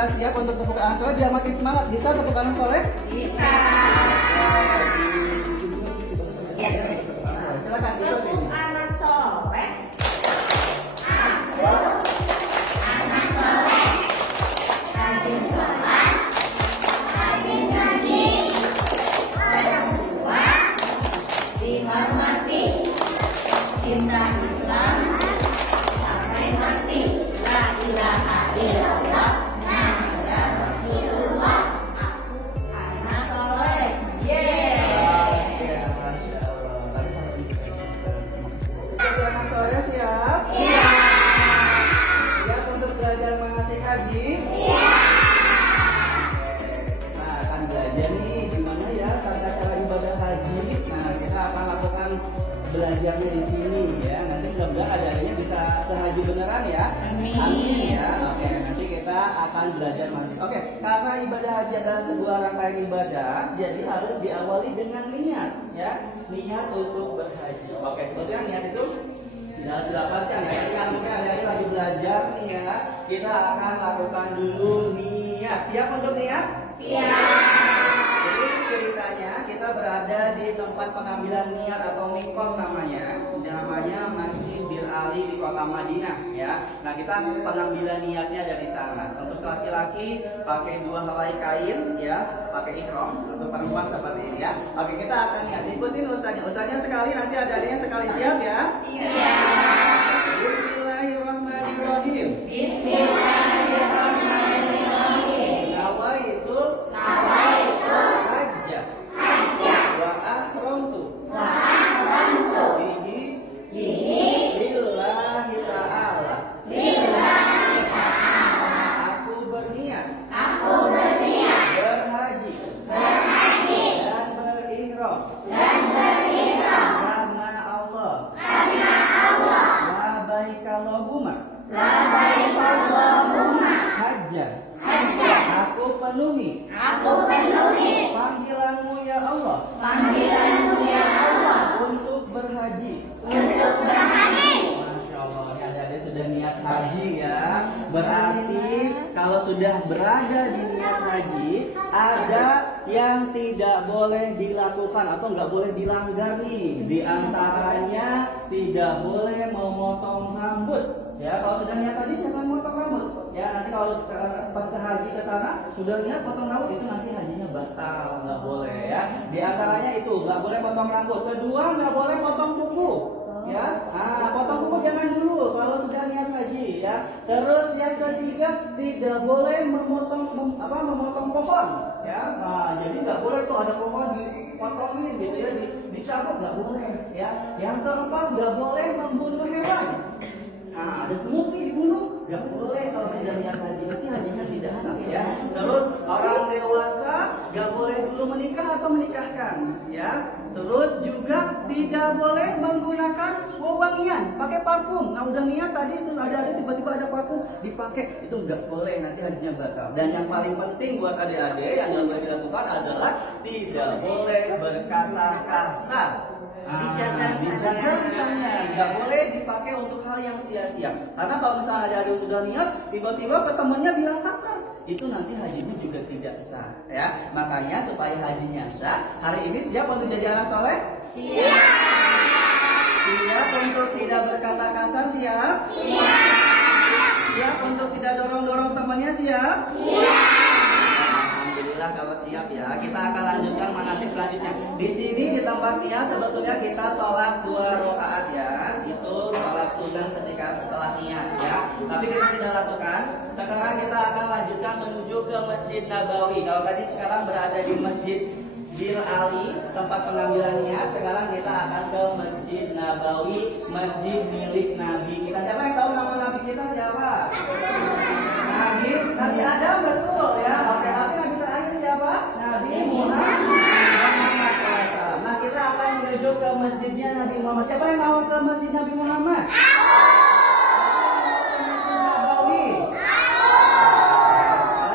sudah siap untuk tepuk kanan soleh? Biar makin semangat. Bisa tepuk kanan soleh? Bisa. Silakan. Tepuk kanan soleh. Aku anak soleh. Rajin sholat, rajin ngaji. Orang tua dihormati. Cinta Islam sampai mati. La ilaha illallah Muhammadur Rasulullah. Aku anak soleh. Anak soleh siap? Iya. Siap untuk belajar manasik haji? Iya. Nah, akan belajar nih gimana ya tata cara ibadah haji. Nah, kita akan lakukan belajarnya di sini ya. Nanti mudah-mudahan adanya bisa sehaji beneran ya. Amin. Amin ya. Oke, nanti kita akan belajar manasik. Oke, karena ibadah haji adalah sebuah rangkaian ibadah, jadi harus diawali dengan niat ya. Niat untuk berhaji. Oke, sebetulnya niat itu tidak harus didapatkan ya. Tapi kalau mungkin ada yang lagi belajar nih ya, kita akan lakukan dulu niat. Siap untuk niat? Jadi ceritanya kita berada di tempat pengambilan niat atau mikot namanya Masjid Bir Ali di kota Madinah ya. Nah kita pengambilan niatnya dari sana. Untuk laki-laki pakai 2 helai kain ya, pakai ihram. Untuk perempuan seperti ini ya. Oke kita akan niat. Ikutin ustaznya. Ustaznya sekali nanti adanya sekali siap ya. Siap. Bismillahirrahmanirrahim. Bismillahirrahmanirrahim. Nawaitul hajjah wa ahramtu bihi lillahi ta'ala. Aku berniat berhaji dan berihram karena Allah. Labaikallahumma hajjan. Aku penuhi panggilanmu ya Allah untuk berhaji. Masya Allah, ini adik-adik sudah niat haji ya. Berarti kalau sudah berada di niat haji, ada yang tidak boleh dilakukan atau nggak boleh dilanggar nih. Di antaranya tidak boleh memotong rambut. Ya, kalau sudah niat haji siapa yang motong rambut? Ya, nanti kalau pas ke haji ke sana sudah niat potong rambut itu nanti hajinya batal, nggak boleh ya. Di antaranya itu nggak boleh potong rambut. Kedua nggak boleh potong kuku. Ya, potong kuku jangan dulu kalau sudah niat haji ya. Terus yang ketiga tidak boleh memotong pohon ya. Nah, jadi nggak boleh tuh ada pohon dipotongin gitu ya, dicabut nggak boleh ya. Yang keempat nggak boleh membunuh hewan. Nah, ada semut nih dibunuh, nggak boleh kalau sudah niat haji, nanti hajinya tidak sah ya. Terus orang dewasa nggak boleh dulu menikah atau menikahkan ya. Terus juga tidak boleh menggunakan wewangian, pakai parfum. Nah udah niat tadi terus ada tiba-tiba ada parfum dipakai, itu nggak boleh, nanti hajinya batal. Dan yang paling penting buat adik-adik yang nggak boleh dilakukan adalah tidak boleh berkata kasar. Dijaga misalnya, nggak boleh dipakai untuk hal yang sia-sia. Karena kalau misalnya ada sudah niat, tiba-tiba ke temannya bilang kasar, itu nanti hajinya juga tidak sah. Ya, makanya supaya hajinya sah, hari ini siap untuk jadi anak soleh? Siap untuk tidak berkata kasar? Siap? Siap untuk tidak dorong-dorong temannya? Siap? Alhamdulillah kalau siap ya. Kita akan lanjutkan manasik selanjutnya. Di sini di tempat niat sebetulnya kita sholat 2 rakaat ya. Itu sholat sunnah ketika setelah niat ya. Tapi kita tidak lakukan. Sekarang kita akan lanjutkan menuju ke Masjid Nabawi. Kalau tadi sekarang berada di Masjid Bir Ali, tempat pengambilan niat. Sekarang kita akan ke Masjid Nabawi, masjid milik Nabi kita. Siapa yang tahu nama Nabi kita siapa? Nabi Adam, betul ya. Oke, tapi Nabi terakhir siapa? Nabi Muhammad. Nah, kita akan menuju ke masjidnya Nabi Muhammad. Siapa yang mau ke masjid Nabi Muhammad? Nabawi.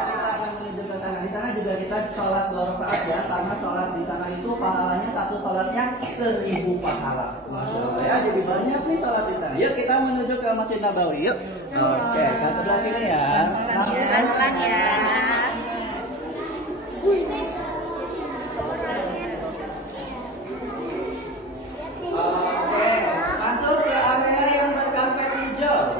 Kita akan menuju ke sana. Di sana juga sudah kita sholat 2 rakaat ya, karena sholat di sana itu pahalanya satu sholatnya 1000 pahala. Masya Allah ya, jadi banyak nih sholat di sana. Yuk kita menuju ke Masjid Nabawi yuk. Oke, ke sebelah sini ya. Pelan-pelan ya. Oke, masuk ke area yang berkarpet hijau.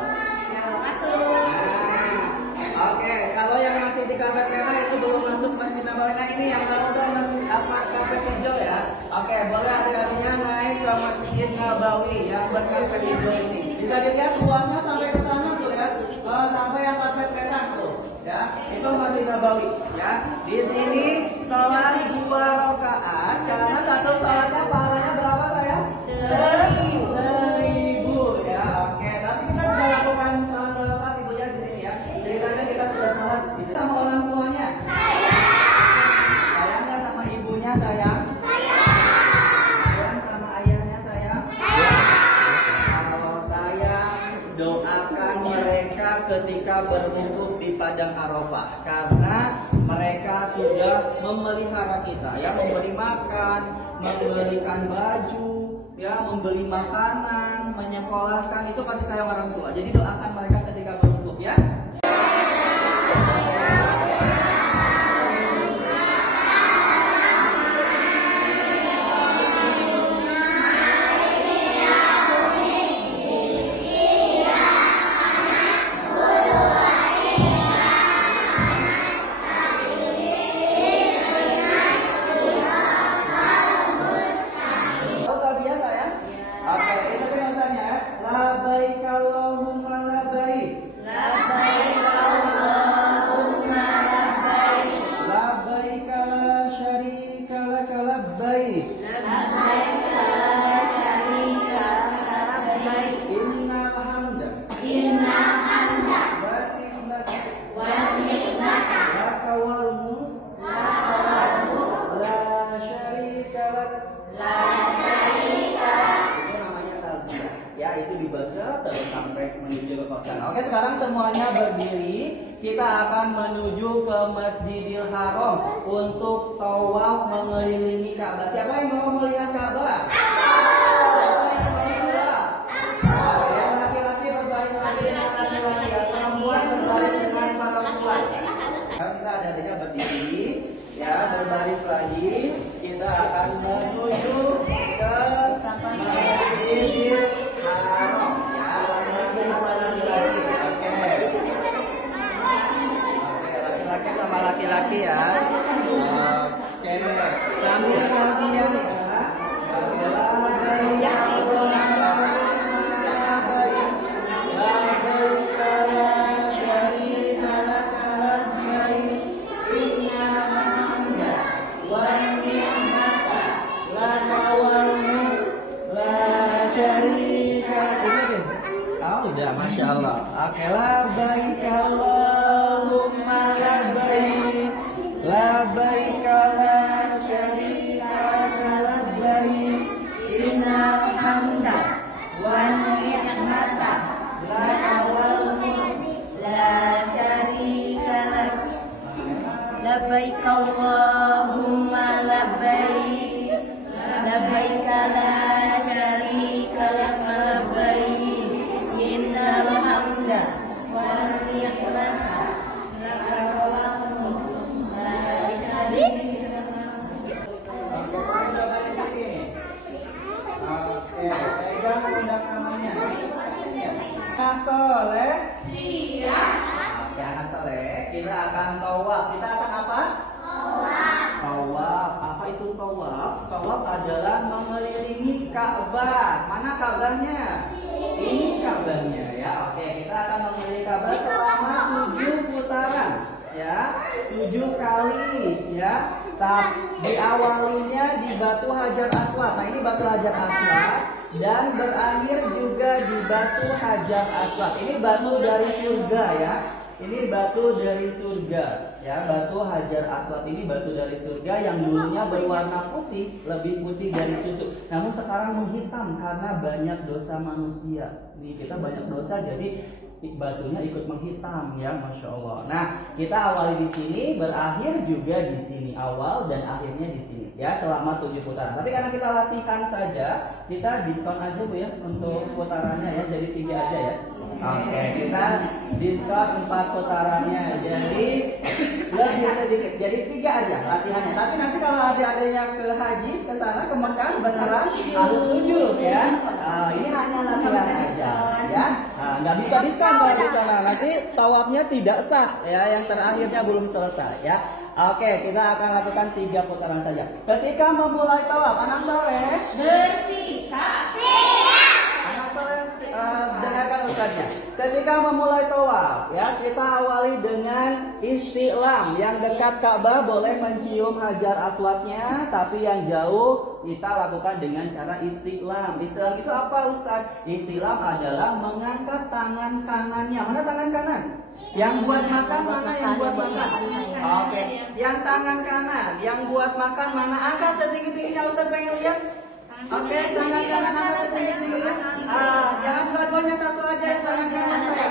Oke, kalau yang masih di karpet merah itu belum masuk Masjid Nabawi. Nah ini yang udah masih apa karpet hijau ya. Oke, boleh adik-adiknya naik ke Masjid Nabawi yang berkarpet hijau ini. Bisa dilihat ruangnya sampai ke sana tuh ya. Sampai yang karpet merah tuh. Ya, itu Masjid Nabawi ya. Di sini sholat 2 rakaat karena satu sholatnya pahalanya berapa sayang? 1000 ya. Oke, tapi kita sudah lakukan sholat 2 rakaat ibu ya di sini ya. Ceritanya kita sudah sholat gitu. Sama orang tuanya. Sayang nggak sama ibunya sayang? Sayang sama ayahnya sayang? Kalau sayang doakan mereka ketika berwukuf di Padang Arafah karena mereka sudah memelihara kita ya, memberi makan, memberikan baju, ya, membeli makanan, menyekolahkan, itu pasti sayang orang tua. Jadi doakan mereka ketika berwukuf ya. Oke, sekarang semuanya berdiri. Kita akan menuju ke Masjidil Haram untuk tawaf mengelilingi Ka'bah. Siapa yang mau melihat Ka'bah? Siapa yang mau melihat? Ya, laki-laki berbaris lagi dengan laki-laki, ya, perempuan berbaris dengan perempuan. Kita ada berdiri, ya, berbaris lagi. Kita akan menuju ke Masjidil Haram. Sama laki-laki ya. Oke, sambil kalian ya. Udah, masya Allah. Oke, labbaik Allahumma labbaik, labbaik la syarika labbaik, innal hamda wan ni'mata laka wal mulk la syarika lak. Labbaik Allahumma labbaik, labbaik la syarika lak labbaik. Innal hamda wan ni'mata laka wal mulk la syarika lak. Oke, pegang pundak namanya. Anak soleh. Siap. Oke, anak soleh. Kita akan tawaf. Kita akan apa? Tawaf. Tawaf. Apa itu tawaf? Tawaf adalah mengelilingi Ka'bah. Mana Ka'bahnya? Ini Ka'bahnya ya. Oke, kita akan mengelilingi Ka'bah selama 7 putaran ya. 7 kali ya. Diawalinya di Batu Hajar Aswad. Nah, ini Batu Hajar Aswad dan berakhir juga di Batu Hajar Aswad. Ini batu dari surga ya. Ini batu dari surga ya. Batu Hajar Aswad ini batu dari surga yang dulunya berwarna putih, lebih putih dari susu. Namun sekarang menghitam karena banyak dosa manusia. Nih, kita banyak dosa, jadi batunya ikut menghitam ya, masya Allah. Nah, kita awali di sini, berakhir juga di sini, awal dan akhirnya di sini ya, selama 7 putaran. Tapi karena kita latihan saja, kita diskon aja Bu ya untuk putarannya ya, jadi 3 aja ya. Oke, kita diskon 4 putarannya, jadi lebih sedikit, jadi 3 aja latihannya. Tapi nanti kalau ada yang ke haji, ke sana, ke Mekah, beneran harus 7 ya. Ini hanya latihan aja ya. Nggak bisa diskon kalau di sana, nanti tawafnya tidak sah ya, yang terakhirnya belum selesai ya. Oke, kita akan lakukan 3 putaran saja. Ketika memulai tawaf, anak soleh Bersikap anak soleh dengarkan ustaznya. Ketika memulai tawaf ya, kita awali dengan istilam. Yang dekat Ka'bah boleh mencium hajar aswadnya, tapi yang jauh kita lakukan dengan cara istilam. Istilam itu apa Ustaz? Istilam adalah mengangkat tangan kanannya. Mana tangan kanan? Yang buat makan mana yang buat makan? Oke, yang tangan kanan, yang buat makan mana? Angkat setinggi-tingginya Ustaz, pengen lihat. Oke, tangan kanan angkat setinggi-tingginya. Jangan dua-duanya, satu aja yang tangan kanan saya.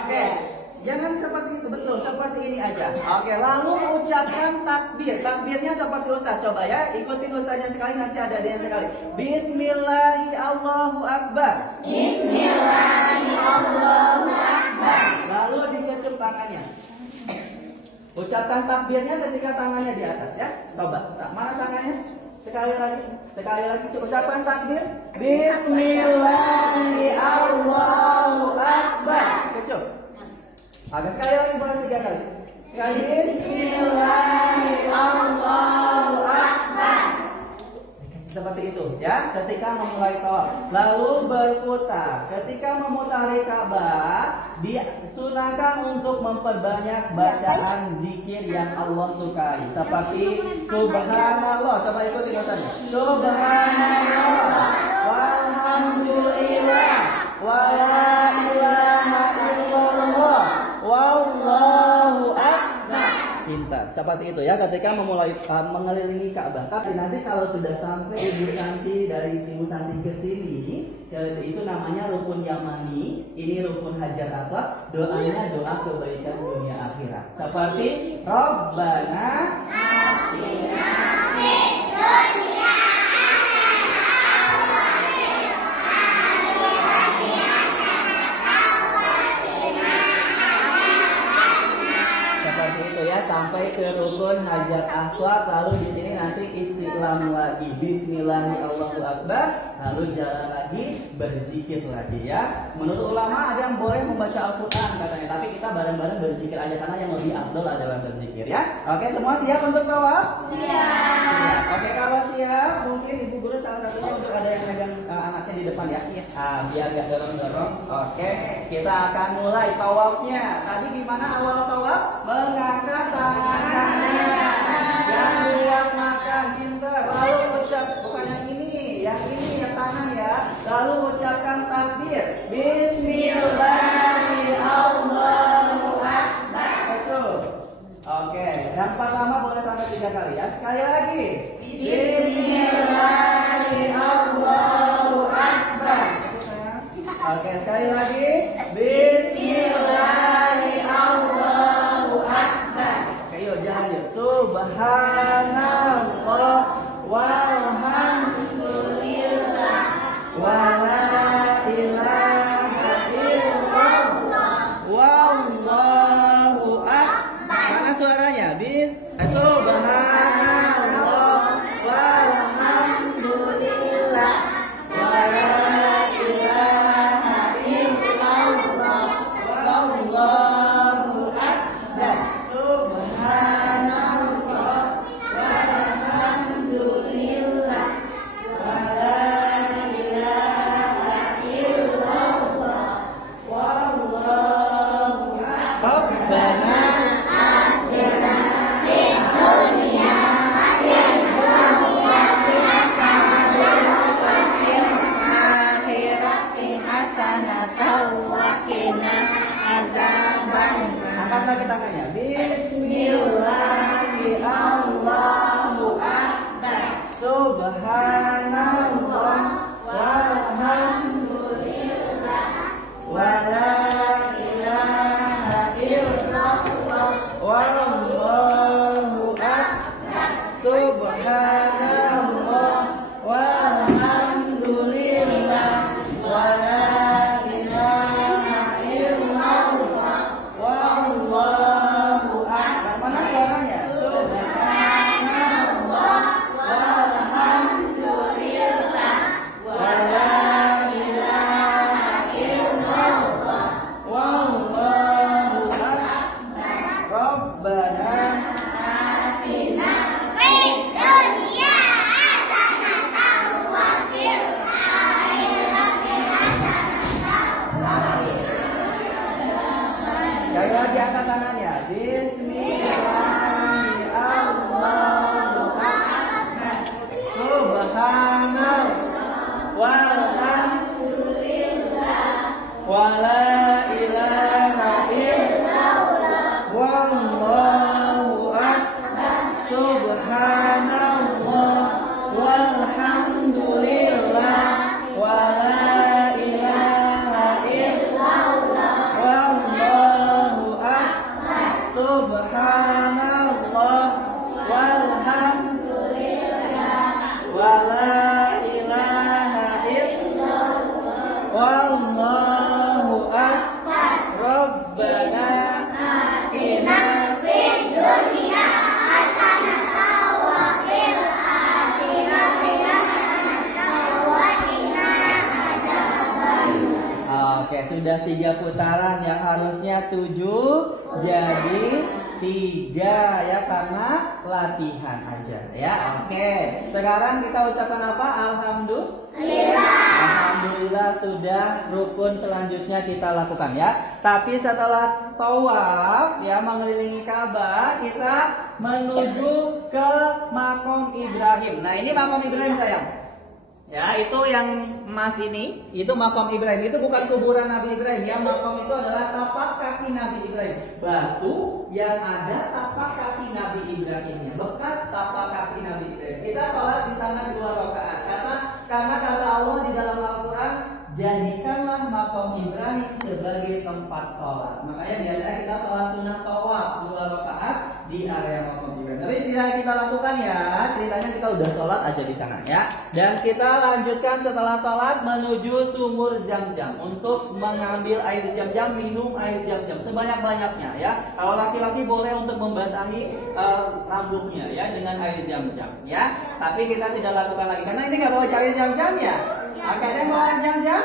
Oke. Jangan seperti itu, betul, seperti ini aja. Oke, lalu ucapkan takbir. Takbirnya seperti Ustaz, coba ya, ikutin Ustaznya sekali, nanti ada dia sekali. Bismillahi Allahu Akbar. Bismillahi Allahu Akbar. Lalu dikecup tangannya. Ucapkan takbirnya ketika tangannya di atas ya. Coba, mana tangannya? Sekali lagi, ucapkan takbir. Bismillahi Allahu Akbar. Kecup. Agak sekali lagi, boleh 3 kali. Sekali. Bismillahi Allahu Akbar. Seperti itu ya, ketika memulai tawaf. Lalu berputar. Ketika memutari Ka'bah, disunahkan untuk memperbanyak bacaan zikir yang Allah sukai. Seperti Subhanallah. Coba ikuti doanya. Subhanallah. Walhamdulillah. Wala ilaha illallah. Wallahu akbar. Pintar. Seperti itu ya ketika memulai mengelilingi Ka'bah. Tapi nanti kalau sudah sampai Ibu Santi dari Ibu Santi ke sini, itu namanya rukun Yamani. Ini rukun Hajar Aswad. Doanya doa kebaikan dunia akhirat. Seperti Rabbana Atina fid dunya seperti itu ya, sampai ke rukun Hajar Aswad. Lalu di sini nanti istiqlam lagi, Bismillahirrahmanirrahim, lalu jalan lagi, berzikir lagi ya. Menurut ulama ada yang boleh membaca Al-Quran katanya, tapi kita bareng-bareng berzikir aja karena yang lebih afdol adalah berzikir ya. Oke, semua siap untuk tawaf? Siap. Oke, kalau siap mungkin Ibu Guru salah satunya untuk ada yang megang anaknya di depan ya. Biar gak dorong-dorong. Oke, kita akan mulai tawafnya. Tadi gimana awal tawaf? Mengangkat tangan kanan, yang buat makan, pintar. Lalu ucap, bukan yang ini yang kanan ya. Lalu ucapkan takbir. Bismillahirrahmanirrahim. Betul. Oke, yang pertama boleh sampai 3 kali ya. Sekali lagi. Bismillahirrahmanirrahim. Oke, sekali lagi. Bismillahirrahmanirrahim. Oke, yuk jalan yuk. Subhanallah walhamdulillah wala ilaha illallah wallahu akbar. Mana suaranya? Subhanallah walhamdulillah wala ilaha illallah wallahu akbar. Subhanallah walhamdulillah wala ilaha illallah wallahu akbar. Rabbana atina fid Sudah 3 putaran, yang harusnya 7 jadi 3 ya, karena latihan aja ya. Oke, sekarang kita ucapkan apa? Alhamdulillah sudah rukun selanjutnya kita lakukan ya. Tapi setelah tawaf ya, mengelilingi Ka'bah, kita menuju ke Makom Ibrahim. Nah, ini Makom Ibrahim sayang. Ya, itu yang emas ini, itu Makom Ibrahim. Itu bukan kuburan Nabi Ibrahim ya. Makom itu adalah tapak kaki Nabi Ibrahim. Batu yang ada tapak kaki Nabi Ibrahimnya, bekas tapak kaki Nabi Ibrahim. Kita sholat di sana 2 rakaat. Karena kata Allah di dalam Al-Quran, jadikanlah Makom Ibrahim sebagai tempat sholat. Makanya biasanya kita sholat sunnah tawaf 2 rakaat di area Makom Ibrahim. Tapi tidak kita lakukan ya, ceritanya kita udah sholat aja di sana ya. Dan kita lanjutkan setelah sholat menuju sumur Zam-Zam untuk mengambil air Zam-Zam, minum air Zam-Zam sebanyak-banyaknya ya. Kalau laki-laki boleh untuk membasahi rambutnya ya dengan air Zam-Zam ya. Tapi kita tidak lakukan lagi karena ini nggak bawa air Zam-Zam ya. Oke, dan mau air Zam-Zam?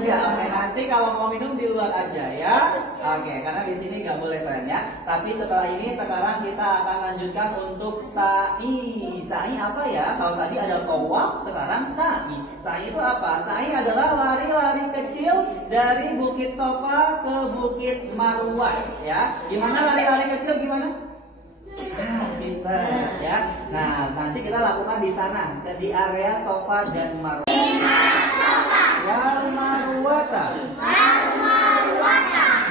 Ya, oke, nanti kalau mau minum di luar aja ya. Oke, karena di sini nggak boleh sayang ya. Tapi setelah ini sekarang kita akan lanjutkan untuk sa'i. Sa'i apa ya? Kalau tadi ada tawaf, sekarang sa'i. Sa'i itu apa? Sa'i adalah lari-lari kecil dari Bukit Sofa ke Bukit Marwah ya. Gimana lari-lari kecil gimana? Kita ya. Nah, nanti kita lakukan di sana, di area Sofa dan Marwah. Wal marwata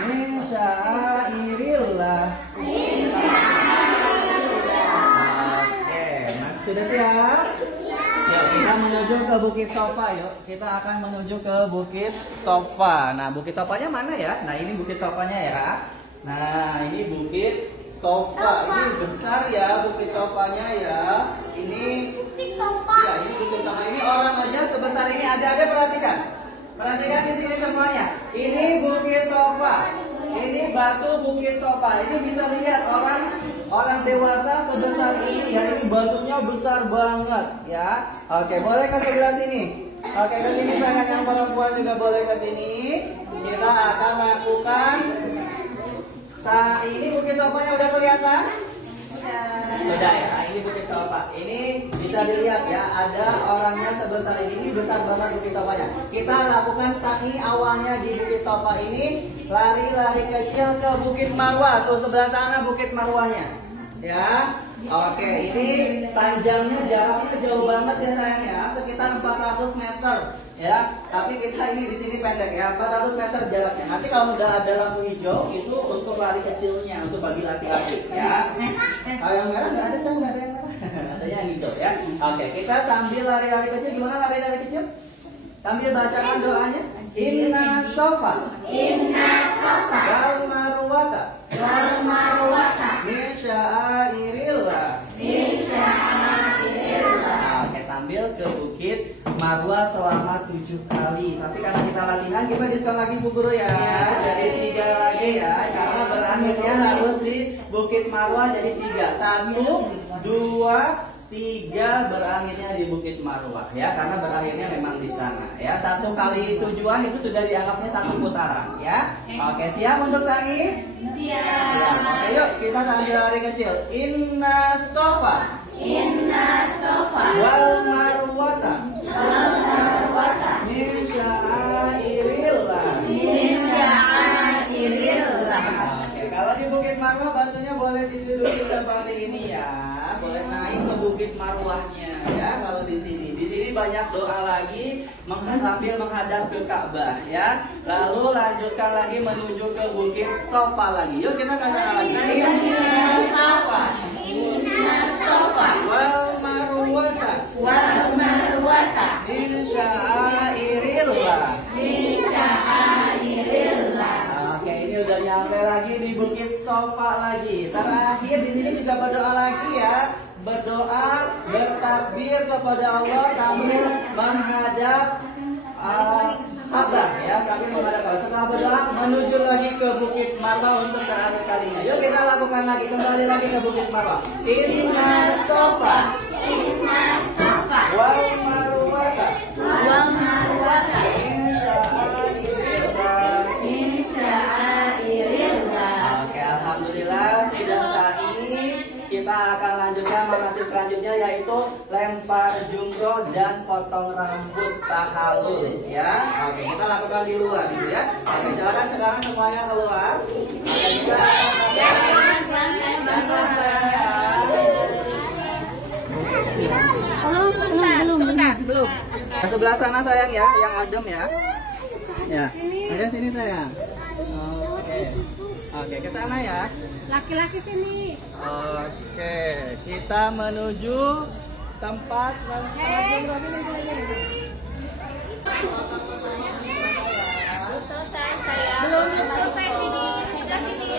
min sya'airillah. Oke, mas sudah siap? Ya, kita menuju ke Bukit Sofa yuk. Kita akan menuju ke Bukit Sofa. Nah, Bukit Sofanya mana ya? Nah, ini Bukit Sofanya ya. Nah, ini Bukit Sofa. Ini besar ya Bukit Sofanya ya. Ini Bukit Sofa. Ya, ini Bukit Sofa. Ini orang aja sebesar ini ada perhatikan. Perhatikan di sini semuanya. Ini Bukit Sofa. Ini batu Bukit Sofa. Ini bisa lihat orang dewasa sebesar ini ya. Ini batunya besar banget ya. Oke, boleh ke sebelah sini. Oke, ke sini sangat yang perempuan juga boleh ke sini. Kita akan lakukan ini Bukit Sofanya udah kelihatan? Sudah ya, ini Bukit Sofa. Ini bisa dilihat ya, ada orangnya sebesar ini besar banget Bukit Sofanya. Kita lakukan sa'i awalnya di Bukit Sofa ini, lari-lari kecil ke Bukit Marwah. Tuh sebelah sana Bukit Marwahnya. Ya. Oke, ini panjangnya jaraknya jauh banget ya sayang ya, sekitar 400 meter ya. Tapi kita ini di sini pendek ya, 400 meter jaraknya. Nanti kalau udah ada lampu hijau itu untuk lari kecilnya, untuk bagi laki-laki ya. Kalau yang merah nggak ada, saya nggak ada yang merah. Ada yang hijau ya. Oke, kita sambil lari-lari kecil, gimana lari-lari kecil? Sambil bacakan doanya. Inna sofa wal marwata min sya'airillah. Oke, sambil ke Bukit Marwah selama 7 kali. Tapi karena kita latihan, kita diskon lagi Bu Guru ya. Jadi 3 lagi ya. Karena berakhirnya harus di Bukit Marwah jadi 3. 1, 2, 3 berakhirnya di Bukit Marwah ya, karena berakhirnya memang di sana ya. 1 kali tujuan itu sudah dianggapnya 1 putaran ya. Oke, siap untuk sa'i? Siap. Oke, yuk kita sambil lari kecil. Inna sofa wal marwata min sya'airillah. Oke, kalau di Bukit Marwah batunya boleh diduduki seperti ini ya. Boleh naik ke Bukit Marwahnya ya. Kalau di sini banyak doa lagi sambil menghadap ke Ka'bah ya. Lalu lanjutkan lagi menuju ke Bukit Sofa lagi. Yuk kita katakan lagi. Inna Sofa wal marwata min sya'airillah. Oke, ini udah nyampe lagi di Bukit Sofa lagi. Terakhir di sini juga berdoa lagi ya. Berdoa, bertakbir kepada Allah sambil menghadap Ka'bah ya, sambil menghadap Ka'bah. Setelah berdoa menuju lagi ke Bukit Marwah untuk terakhir kalinya. Yuk kita lakukan lagi, kembali lagi ke Bukit Marwah. Inna sofa wal marwata min sya'airillah. akan lanjutkan manasik selanjutnya, yaitu lempar jumroh dan potong rambut tahalul ya. Oke, kita lakukan di luar dulu ya. Oke, silakan sekarang semuanya keluar. Oke, kita belum. Ke sebelah sana sayang ya, yang adem ya. Ya, ada sini sayang. Oke, ke sana ya. Laki-laki sini. Oke, kita menuju tempat Belum selesai sini. Sebelah sini.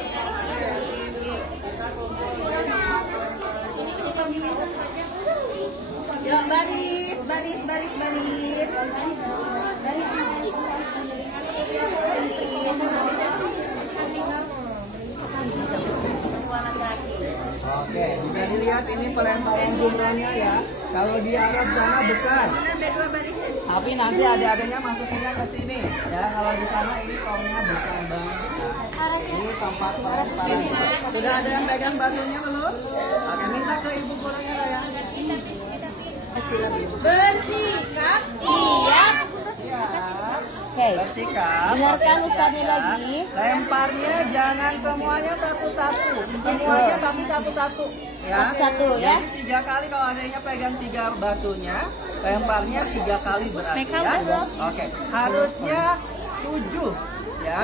Yuk baris. Oke, bisa dilihat ini pelemparan jumrohnya ya. Kalau di Arab sana besar, Ada 2 barisan. tapi nanti adik-adiknya masukinnya ke sini ya. Kalau di sana ini tongnya besar banget. Ini tempat pelemparan. Sudah ada yang pegang batunya belum? Oke, minta ke ibu gurunya ya. Bersikap siap. Oke. Bersikap. Dengarkan Oke, Ustaznya siap ya. lagi. Lemparnya jangan semuanya satu-satu. Semuanya tapi satu-satu. Ya. Satu-satu, ya. Jadi 3 kali kalau adanya pegang 3 batunya, lemparnya 3 kali berarti ya. Oke. Harusnya 7 ya.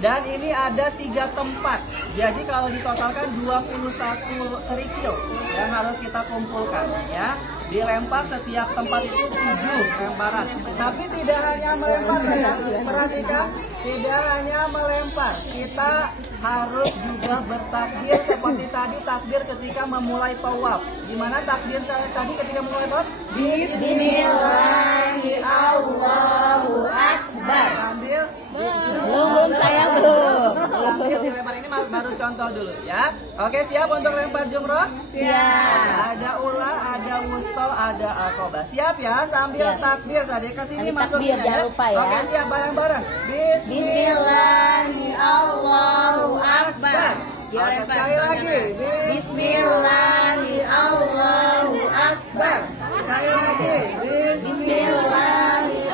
Dan ini ada 3 tempat. Jadi kalau ditotalkan 21 kerikil yang harus kita kumpulkan ya. Dilempar setiap tempat itu 7 lemparan. Tapi tidak hanya melempar ya. Perhatikan, tidak hanya melempar. Kita harus juga bertakbir seperti tadi takbir ketika memulai tawaf. Gimana takbir tadi ketika memulai tawaf? Bismillahirrahmanirrahim. Sambil Belum saya belum. sambil dilempar ini baru contoh dulu ya. Oke, siap untuk lempar jumroh? Siap. Ada ula, ada wustol, ada akobah. Siap ya, sambil Siap. takbir tadi ke sini Sambil masukin takbir, jangan lupa ya. Oke, siap bareng-bareng. Bismillahirrahmanirrahim. Oke, sekali lagi. Bismillahirrahmanirrahim. Sekali lagi. Bismillahirrahmanirrahim.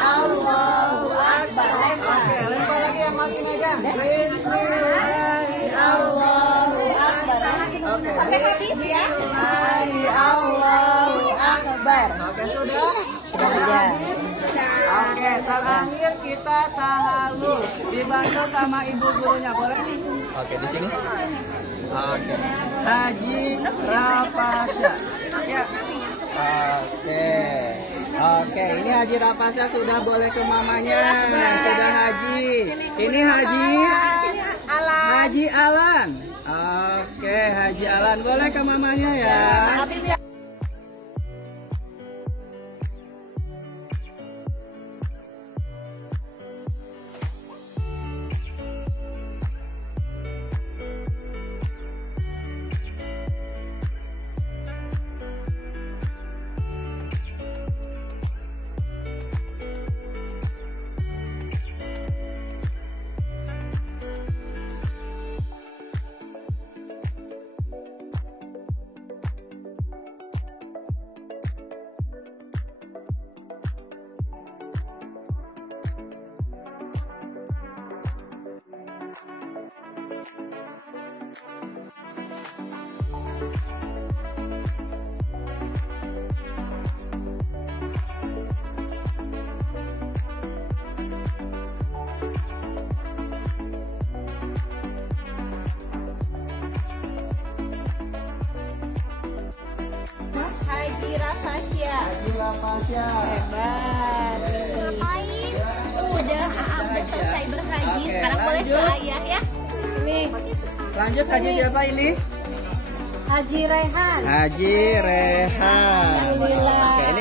Oke, lempar lagi yang masih megang. Oke. Sampai habis ya. Oke, sudah? Sudah. Oke, terakhir kita tahalul dibantu sama ibu gurunya, boleh? Oke, di sini. Oke. Haji Rapasya. Oke, ini Haji Rapasya sudah boleh ke mamanya. Sudah haji. Ini Haji Alan. Oke, Haji Alan boleh ke mamanya ya. Haji Rapasya. Haji Rapasya. Hebat. Udah selesai berhaji. Oke, Sekarang boleh ke lanjut. ayah ya. Nih. Lanjut Haji siapa ini? Haji Rehan. Haji Rehan. Alhamdulillah. Oke, ini